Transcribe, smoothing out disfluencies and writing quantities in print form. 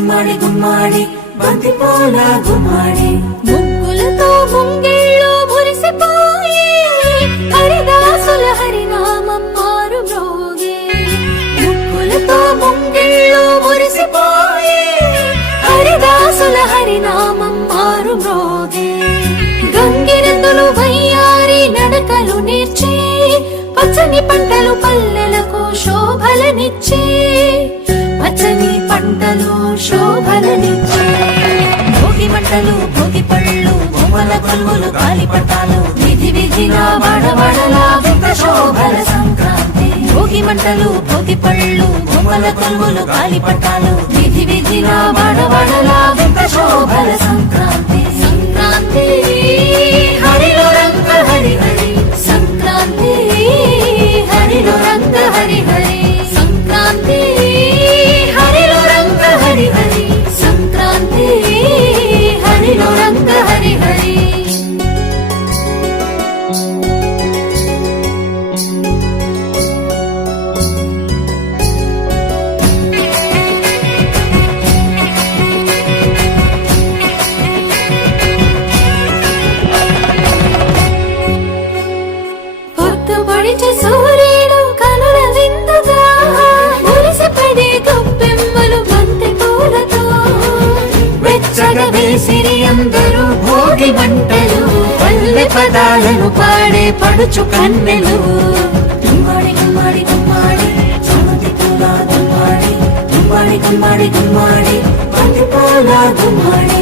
గుమ్మాడి గుమ్మాడి బంతి పూల గుమ్మాడి ముగ్గులతో ముంగిళ్ళు మురిసిపోయి హరిదాసుల హరినామం మారు మ్రోగే. ముగ్గులతో ముంగిళ్ళు మురిసిపోయి హరిదాసుల హరినామం మారు మ్రోగే. గంగిరెద్దులు వయ్యారి నడకలు నేర్చి పచ్చని పంటలు పల్లెలకు శోభలనిచ్చి పచ్చని పంటలు శోభలనిచ్చి భోగి మంటలు భోగి పళ్ళు బొమ్మల కొలువులు గాలిపటాలు విధి విధిన వాడవాడలా వింత శోభల సంక్రాంతి. భోగి మంటలు భోగి పళ్ళు బొమ్మల కొలువులు గాలిపటాలు విధి విధిన వాడవాడలా వింత శోభల సంక్రాంతి. సంక్రాంతి హరిలో రంగ హరి హరి సంక్రాంతి హరిలో రంగ హరి హరి సంక్రాంతి హరిలో రంగ హరి హరి సంక్రాంతి హరిలో రంగ హరి హరి. పొద్దుపడిచే సూర్యుడు కనుల విందుగా మురిసిపడే గొప్పెమ్మలు బంతి పూలతో వెచ్చగా వేసిరి అందరూ భోగి మంటలు పల్లె పదాలను పాడే పడుచు కన్నెలు. గుమ్మాడి గుమ్మాడి గుమ్మాడి చామంతి పూల గుమ్మాడి గుమ్మాడి గుమ్మాడి గుమ్మాడి బంతి పూల గుమ్మాడి